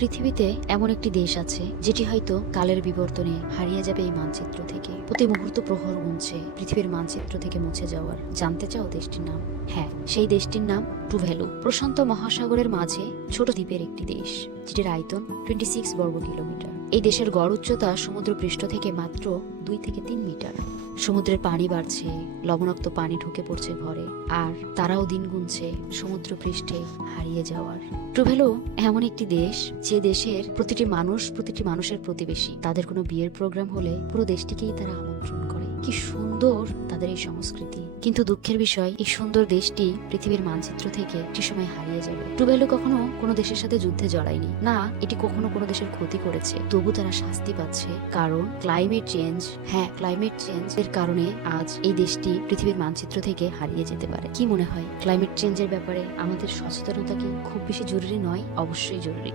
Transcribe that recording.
পৃথিবীতে এমন একটি দেশ আছে যেটি হয়তো কালের বিবর্তনে হারিয়ে যাবে এই মানচিত্র থেকে। প্রতি মুহূর্ত প্রহর গুনছে পৃথিবীর মানচিত্র থেকে মুছে যাওয়ার। জানতে চাও দেশটির নাম? হ্যাঁ, সেই দেশটির নাম টুভ্যালু। প্রশান্ত মহাসাগরের মাঝে ছোট দ্বীপের একটি দেশ, যেটির আয়তন 26 বর্গ কিলোমিটার। এই দেশের গড় উচ্চতা সমুদ্র পৃষ্ঠ থেকে মাত্র 2 থেকে 3 মিটার। সমুদ্রের পানি বাড়ছে, লবণাক্ত পানি ঢুকে পড়ছে ঘরে, আর তারাও দিন গুনছে সমুদ্র পৃষ্ঠে হারিয়ে যাওয়ার। টুভ্যালু এমন একটি দেশ যে দেশের প্রতিটি মানুষের প্রতিবেশী। তাদের কোনো বিয়ের প্রোগ্রাম হলে পুরো দেশটিকেই তারা আমন্ত্রণ করে। কি সুন্দর তাদের এই সংস্কৃতি। কিন্তু দুঃখের বিষয়, এই সুন্দর দেশটি পৃথিবীর মানচিত্র থেকে একটি সময় হারিয়ে যাবে। টুভ্যালু কখনো কোনো দেশের সাথে যুদ্ধে জড়ায়নি, না এটি কখনো কোনো দেশের ক্ষতি করেছে, তবু তারা শাস্তি পাচ্ছে কারণ ক্লাইমেট চেঞ্জ। হ্যাঁ, ক্লাইমেট চেঞ্জ এর কারণে আজ এই দেশটি পৃথিবীর মানচিত্র থেকে হারিয়ে যেতে পারে। কি মনে হয়, ক্লাইমেট চেঞ্জের ব্যাপারে আমাদের সচেতনতা কি খুব বেশি জরুরি নয়? অবশ্যই জরুরি।